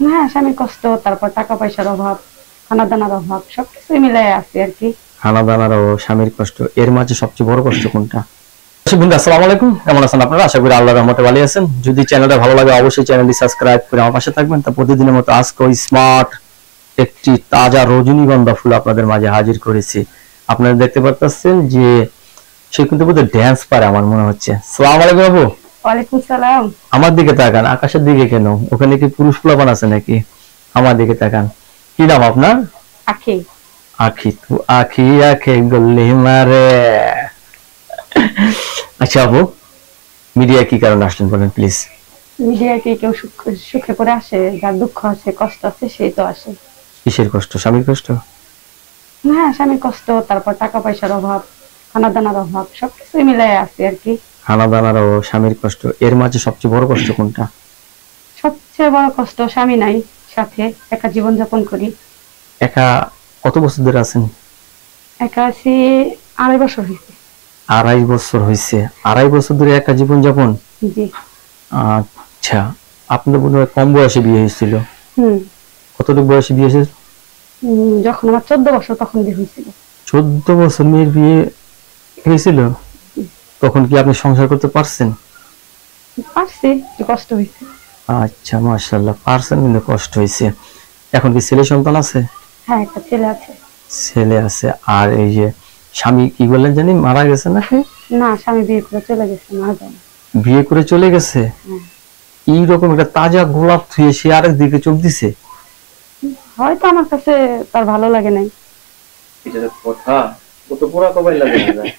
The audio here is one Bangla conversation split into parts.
হ্যাঁ, স্বামীর কষ্ট, তারপর টাকা পয়সার অভাব, খানা দানার অভাব, সবকিছু মিলাই আছে আর কি। হানা দানার ও স্বামীর কষ্ট, এর মাঝে সবচেয়ে বড় কষ্ট কোনটা? দর্শক বন্ধু, আসসালামু আলাইকুম, কেমন আছেন আপনারা? আশা করি আল্লাহর রহমতে ভালো আছেন। যদি চ্যানেলটা ভালো লাগে অবশ্যই চ্যানেলটি সাবস্ক্রাইব করে আমার পাশে থাকবেন। তা প্রতিদিনের মতো আজকে ওই স্মার্ট একটি তাজা রজনীগন্ধা ফুল আপনাদের মাঝে হাজির করেছি। আপনারা দেখতে পাচ্ছেন যে সে কিন্তু বোধহয় ড্যান্স পারে আমার মনে হচ্ছে। সালাম আলাইকুম আপু। ওয়ালাইকুম সালাম। আমার দিকে তাকান, আকাশের দিকে কেন? ওখানে কি পুরুষ পোলাপান আছে নাকি? আমার দিকে তাকান। কি নাম আপনার? আখি। আখি, তু আখি আখে গল্লি মারে। আচ্ছা আপু, মিডিয়া কি কারণে আসলেন বলেন প্লিজ। মিডিয়ায় কি কেউ সুখে পড়ে আসে? যার দুঃখ আছে, কষ্ট আছে, সেই তো আসে। কিসের কষ্ট? স্বামীর কষ্ট? হ্যাঁ, স্বামীর কষ্ট, তারপর টাকা পয়সার অভাব, খানা দানার অভাব, সবকিছু মিলাই আছে আর কি। হানা দানার ও স্বামীর কষ্ট, এর মাঝে সবচেয়ে বড় কষ্ট কোনটা? সবচেয়ে বড় কষ্ট, স্বামী নাই সাথে, একা জীবন যাপন করি। একা? কত বছর ধরে আছেন? একা আছি 2.5 বছর হয়েছে। 2.5 বছর হয়েছে? 2.5 বছর ধরে একা জীবন যাপন? জি। আচ্ছা, আপনার বোধ হয় কম বয়সে বিয়ে হয়েছিল। হুম। কতটুকু বয়সে বিয়ে হয়েছিল? যখন আমার 14 বছর তখন বিয়ে হয়েছিল। 14 বছর মেয়ের বিয়ে হয়েছিল? তখন কি আপনি সংসার করতে পারছেন? পারছি, একটু কষ্ট হয়েছে। আচ্ছা, মাশাআল্লাহ, পারছেন কিন্তু কষ্ট হয়েছে। এখন কি ছেলে সন্তান আছে? হ্যাঁ, একটা ছেলে আছে। ছেলে আছে। আর এই যে স্বামী কি বললেন জানি মারা গেছে নাকি? না, স্বামী বিয়ে করে চলে গেছে, মারা যায় না। বিয়ে করে চলে গেছে? হ্যাঁ। এইরকম একটা তাজা গোলাপ থুয়ে সে আরেক দিকে চোখ দিছে? হয়তো আমার কাছে তার ভালো লাগে নাই। এটা তো কথা, কত পোড়া কবাই লাগে না যায়।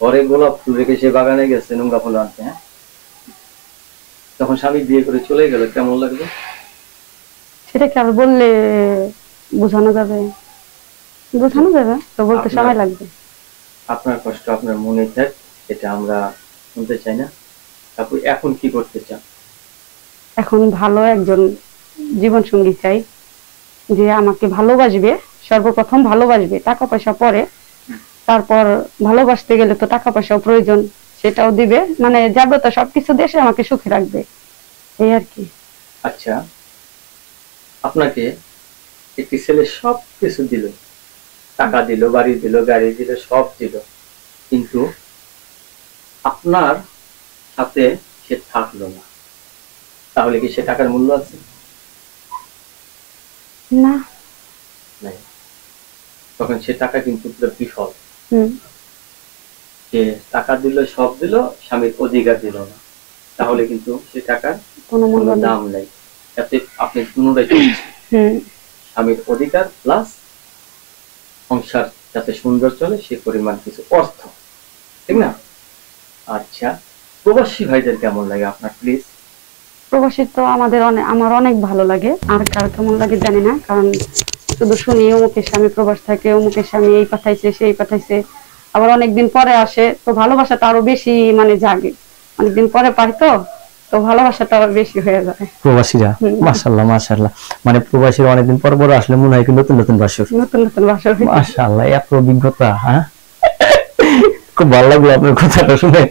ঘরে গোলাপ ফুল রেখে সে বাগানে গেছে নোংরা ফুল আনতে, হ্যাঁ? তখন স্বামী বিয়ে করে চলে গেল, কেমন লাগবে? সেটা কি আর বললে বোঝানো যাবে? বোঝানো যাবে তো, বলতে সময় লাগবে। আপনার কষ্ট আপনার মনে থাক, এটা আমরা শুনতে চাই না। আপনি এখন কি করতে চান? এখন ভালো একজন জীবন সঙ্গী চাই, যে আমাকে ভালোবাসবে। সর্বপ্রথম ভালোবাসবে, টাকা পয়সা পরে। তারপর ভালোবাসতে গেলে তো টাকা পয়সাও প্রয়োজন, সেটাও দিবে, মানে যাবে তো সবকিছু দেশে আমাকে সুখে রাখবে, এই আর কি। আচ্ছা, আপনাকে একটি ছেলে সব কিছু দিল, টাকা দিল, বাড়ি দিল, গাড়ি দিল, সব দিল, কিন্তু আপনার সাথে সে থাকলো না, তাহলে কি সে টাকার মূল্য আছে? না। নাই। তখন সে টাকা কিন্তু পুরো বিফল। হুম। যে টাকা দিল, সব দিল, স্বামীর অধিকার দিল না, তাহলে কিন্তু সে টাকার কোনো মূল্য কোনো নেই। দাম নাই। যাতে আপনি পুনরায় চলছেন, হুম। স্বামীর অধিকার প্লাস সংসার যাতে সুন্দর চলে সে পরিমাণ কিছু অর্থ, ঠিক না? আচ্ছা, প্রবাসী ভাইদের কেমন লাগে আপনার প্লিজ? প্রবাসী তো আমার অনেক ভালো লাগে, আর কার কেমন লাগে জানি না, কারণ শুধু শুনি অমুকের স্বামী প্রবাস থাকে, অমুকের স্বামী এই পাঠাইছে সেই পাঠাইছে, আবার অনেকদিন পরে আসে, তো ভালোবাসাটা আরো বেশি মানে জাগে। অনেকদিন পরে পাই তো, তো ভালোবাসাটা আবার বেশি হয়ে যায়। প্রবাসীরা মাশাআল্লাহ মাশাআল্লাহ, মানে প্রবাসীরা অনেকদিন পর পর আসলে মনে হয় কি নতুন নতুন বাসর। নতুন নতুন বাসা হয়ে যায়। মাশাআল্লাহ, এত অভিজ্ঞতা, হ্যাঁ? খুব ভালো লাগলো আপনার কথাটা শুনে।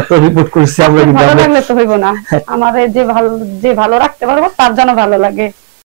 এত রিপোর্ট করছি আমরা, কিন্তু ভালো আমরা লাগলে তো হইব না, আমার যে ভালো রাখতে পারবো তার জন্য ভালো লাগে।